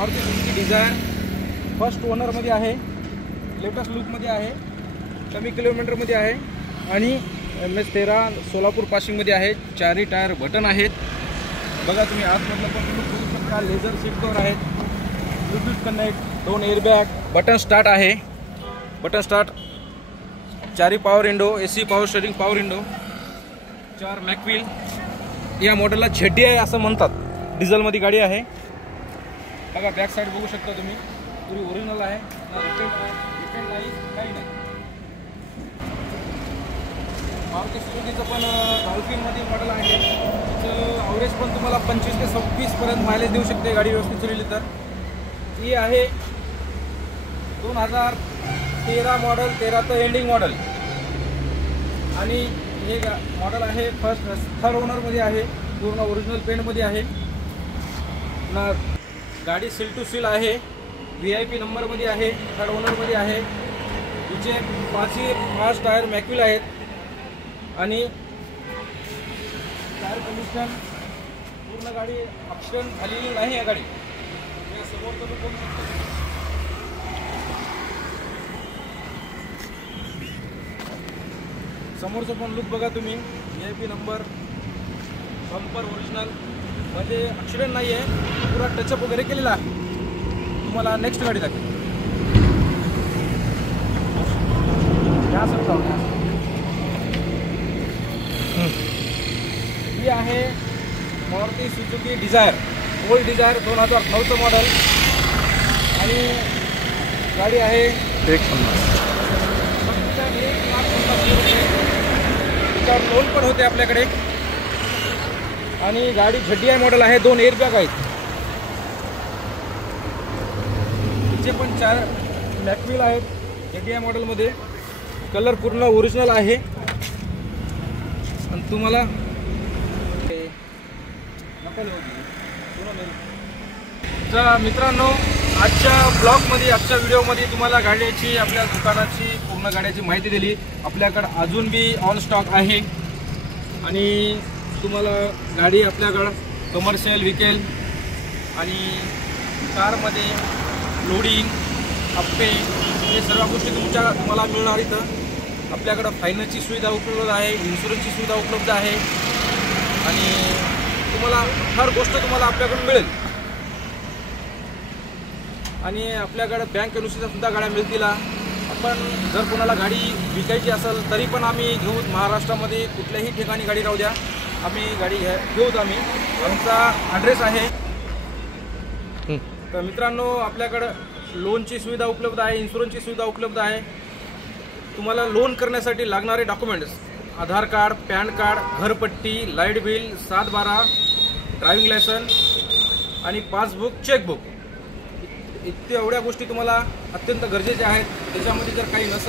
Maruti Suzuki Dzire first ओनरमध्ये आहे, latest लुकमध्ये आहे, कमी किलोमीटरमध्ये आहे आणि MS13 सोलापूर पासिंगमध्ये आहे। चारही टायर बटन आहेत। बघा तुम्ही आतमधलं पण लुक बघू शकता। लेझर सीट कव्हर आहेत, Bluetooth connect, 2 airbag, button start आहे, बटन स्टार्ट, चारही power window, AC power steering, power window, 4 मॅकव्हील। या मॉडेलला झेडी आहे असं म्हणतात, डिझेलमध्ये गाडी आहे। बघा बॅक साईड बघू शकता तुम्ही, पुरी ओरिजिनल आहे, काही नाही। मारुती सुझुकीचं पण डॉल्फिनमध्ये मॉडेल आहे, त्याचं ॲव्हरेज पण तुम्हाला 25 ते 26 पर्यंत मायलेज देऊ शकते गाडी व्यवस्थित चालवली तर। ही आहे 2013 मॉडेल, 13चं एंडिंग मॉडेल आणि हे मॉडेल आहे थर्ड ओनरमध्ये आहे, पूर्ण ओरिजिनल पेंटमध्ये आहे ना। गाडी सील टू सील आहे, VIP नंबरमध्ये आहे, थर्ड ओनरमध्ये आहे। तिचे 5 टायर मॅक्युल आहेत आणि टायर कंडिशन पूर्ण गाडी ऑप्शन झालेली नाही आहे गाडी। या समोर तुम्ही बघू शकता, समोरचं पण लुक बघा तुम्ही, VIP नंबर, बंपर ओरिजिनल मध्ये ॲक्सिडेंट नाही आहे, पुरा टचअप वगैरे केलेला आहे। तुम्हाला नेक्स्ट गाडी दाखवेल, या सर जाऊ। ही आहे Maruti Suzuki Dzire, old Dzire 2009चं मॉडेल आणि गाडी आहे 1,50,000 लोन पण होते आपल्याकडे आणि गाडी ZDI मॉडेल आहे, 2 एअरबॅग आहेत, तिचे पण 4 मॅकव्हील आहेत ZDI मॉडेलमध्ये। कलर पूर्ण ओरिजिनल आहे आणि तुम्हाला मित्रांनो आजच्या ब्लॉगमध्ये, आजच्या व्हिडिओमध्ये तुम्हाला गाड्याची, आपल्या दुकानाची, पूर्ण गाड्याची माहिती दिली। आपल्याकडे अजून बी ऑन स्टॉक आहे आणि तुम्हाला गाडी आपल्याकडं कमर्शियल व्हेकल आणि कारमध्ये लोडिंग, हप्ते, हे सर्व गोष्टी तुम्हाला मिळणार इथं। आपल्याकडं फायनान्सची सुविधा उपलब्ध आहे, इन्शुरन्सची सुविधा उपलब्ध आहे आणि तुम्हाला हर गोष्ट तुम्हाला आपल्याकडून मिळेल आणि आपल्याकडे बँक एनओसीच्या सुद्धा गाड्या मिळतील। आपण जर कोणाला गाडी विकायची असेल तरी पण आम्ही घेऊ, महाराष्ट्रामध्ये कुठल्याही ठिकाणी गाडी राहू द्या, आम्ही गाडी घेऊत। आमचा ॲड्रेस आहे। तर मित्रांनो आपल्याकडं लोनची सुविधा उपलब्ध आहे, इन्शुरन्सची सुविधा उपलब्ध आहे। तुम्हाला लोन करण्यासाठी लागणारे डॉक्युमेंट्स, आधार कार्ड, पॅन कार्ड, घरपट्टी, लाईट बिल, 7/12, ड्रायव्हिंग लायसन्स आणि पासबुक, चेकबुक, एवढ्या गोष्टी तुम्हाला अत्यंत गरजेच्या आहेत। त्याच्यामध्ये जर काही नसेल